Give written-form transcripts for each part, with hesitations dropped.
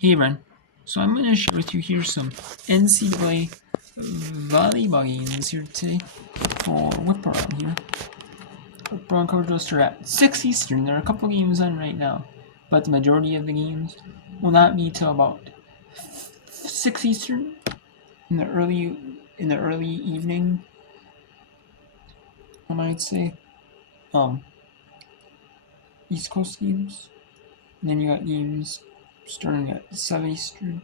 Hey Ren, so I'm going to share with you here some NCAA volleyball games here today for Whip Around here. Whip Around coverage will start at 6 Eastern. There are a couple games on right now, but the majority of the games will not be till about 6 Eastern in the early evening, I might say. East Coast games. And then you got games starting at 7 Eastern,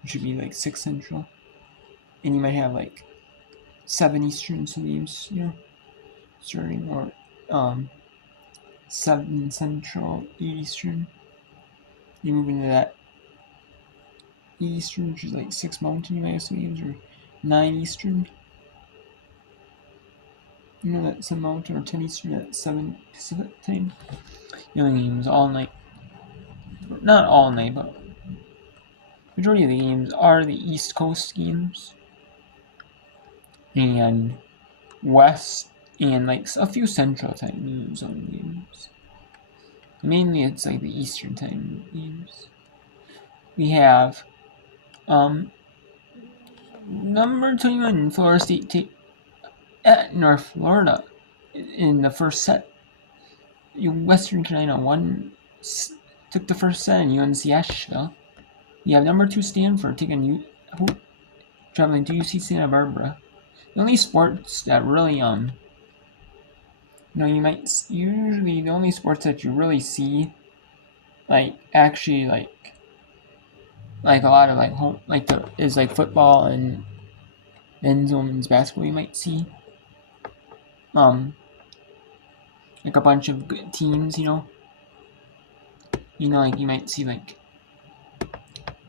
which should be like 6 Central. And you might have like 7 Eastern games, starting or 7 Central, 8 Eastern. You move into that 8 Eastern, which is like 6 Mountain, you might have some games, or 9 Eastern. That 7 Mountain, or 10 Eastern at 7 Pacific time. Games all night. Not all night, but majority of the games are the East Coast games. And West, and like a few Central time zone games. Mainly it's like the Eastern time games. We have number 21 Florida State at North Florida in the first set. Western Carolina took the first set in UNC Asheville. You have number 2 Stanford traveling to UC Santa Barbara. The only sports that really the only sports that you really see like a lot of home is like football and men's women's basketball. You might see like a bunch of good teams, like you might see like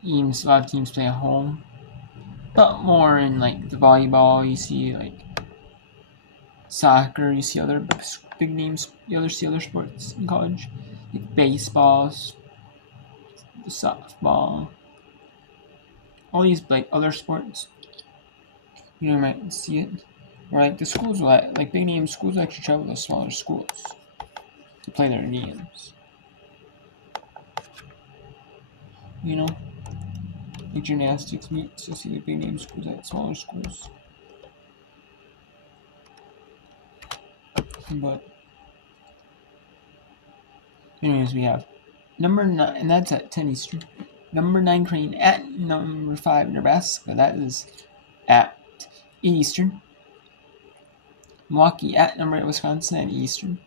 teams, a lot of teams play at home, but more in like the volleyball, you see like soccer, you see other big names, you see other sports in college, like baseball, softball, all these like other sports. You might see it. Or like the schools, like big name schools actually travel to smaller schools to play their games. Like gymnastics meets to see the big name schools at smaller schools. But anyways, we have number 9, and that's at 10 Eastern. Number 9 Crane at number 5 Nebraska. That is at 8 Eastern. Milwaukee at number 8 Wisconsin at 8 Eastern.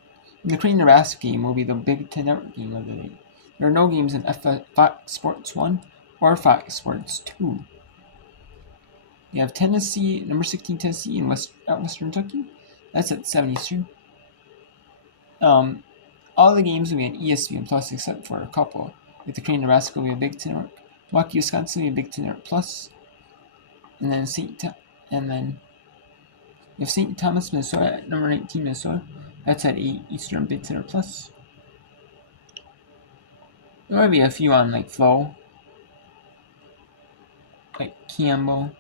And the Crane Nebraska game will be the Big Ten Network game of the day. There are no games in Fox Sports 1 or Fox Sports 2. You have Tennessee, number 16 Tennessee at Western Kentucky. That's at 7 Eastern. All the games will be on ESPN Plus except for a couple. With the Crane Nebraska will be a Big Ten Network. Milwaukee, Wisconsin will be a Big Ten Network Plus. And then you have St. Thomas, Minnesota at number 19 Minnesota. That's at 8 Eastern, Big Ten Network Plus. There might be a few on like Flow, like Campbell.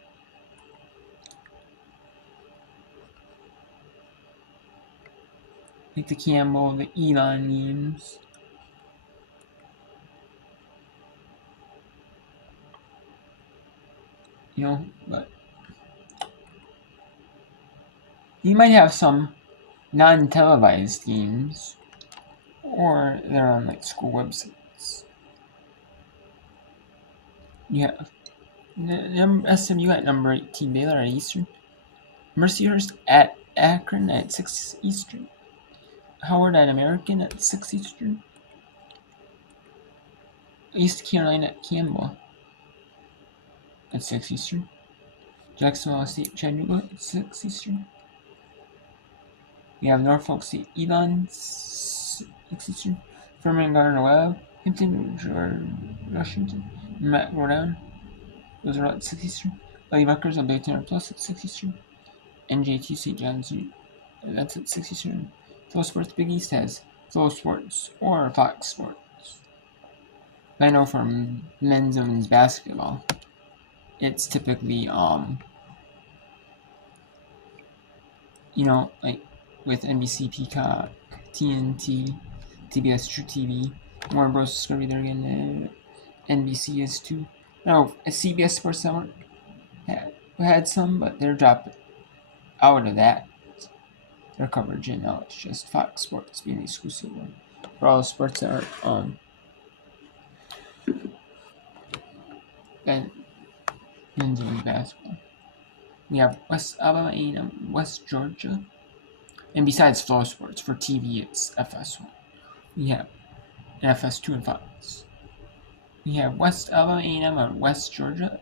Like the Campbell, the Elon games. But you might have some non-televised games, or they're on like school websites. You have SMU at number 18 Baylor at Eastern. Mercyhurst at Akron at 6 Eastern. Howard at American at 6 Eastern. East Carolina at Campbell at 6 Eastern. Jacksonville State Chattanooga at 6 Eastern. We have Norfolk State Elon 6 Eastern. Furman Gardner Webb, Hampton, Washington, Matt Rhode. Those are at 6 Eastern. Lady Rutgers on Big Ten Plus at 6 Eastern. NJT St. John's, that's at 6 Eastern. Flow Sports Big East has Flow Sports or Fox Sports. But I know from men's and women's basketball, it's typically like with NBC, Peacock, TNT, TBS, True TV, Warner Bros. Discovery. There again, NBC is too. No, CBS Sports Network had some, but they're dropping out of that their coverage, and now it's just Fox Sports being the exclusive one for all the sports that are and doing basketball. We have West Alabama, A&M, West Georgia, and besides Flow Sports for TV, it's FS1. We have FS2 and Fox. We have West Alabama, A&M, and West Georgia.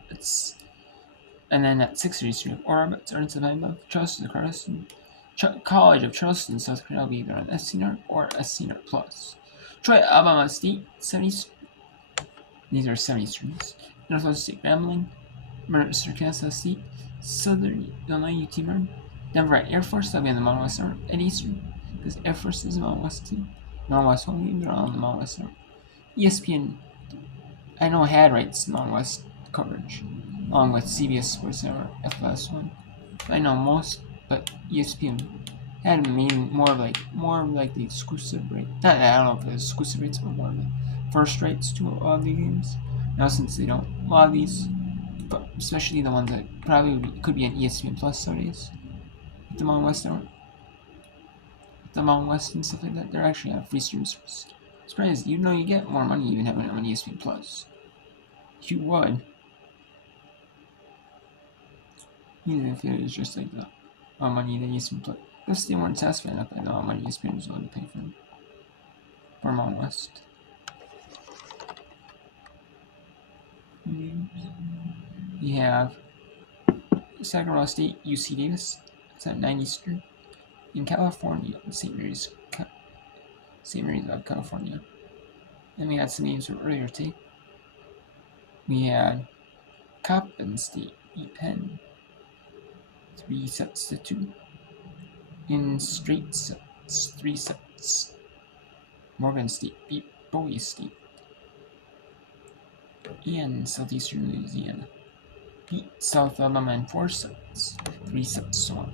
And then at 6 Eastern, Orbit, Ernst Alabama, Charleston, Carson, College of Charleston, South Carolina will be either on SCNR or SCNR Plus. Troy, Alabama State, 70. These are 70 streams. Northwest State, Grambling, Mercer, Kansas State, Southern Illinois, UT Marin, Denver at Air Force, they'll be on the Mountain West Network at Eastern, because Air Force is the Mountain West team. Mountain West won't be, they're on the Mountain West Network. ESPN, I know had rights to Mountain West coverage, along with CBS Sports Network, FS1. I know most, but ESPN had more like the exclusive rate. Not I don't know if the exclusive rates, but more of the first rights to a lot of the games. Now since they don't, a lot of these, but especially the ones that probably could be on ESPN Plus nowadays, the Mountain West Network, the Mountain West and stuff like that, they're actually on free streams. Surprised, you know you get more money even having it on ESPN Plus. You would. Even if it was just like the money that ESPN Plus. Because they weren't satisfied enough by the amount of money ESPN was willing to pay for Mountain West. We have Sacramento State, UC Davis. It's at 9 Eastern. In California, St. Mary's of California. Then we had some games from earlier today. We had Coppin State beat Penn 3-2. In straight sets, 3 sets. Morgan State beat Bowie State. And Southeastern Louisiana beat South Alabama in 4 sets, 3-1.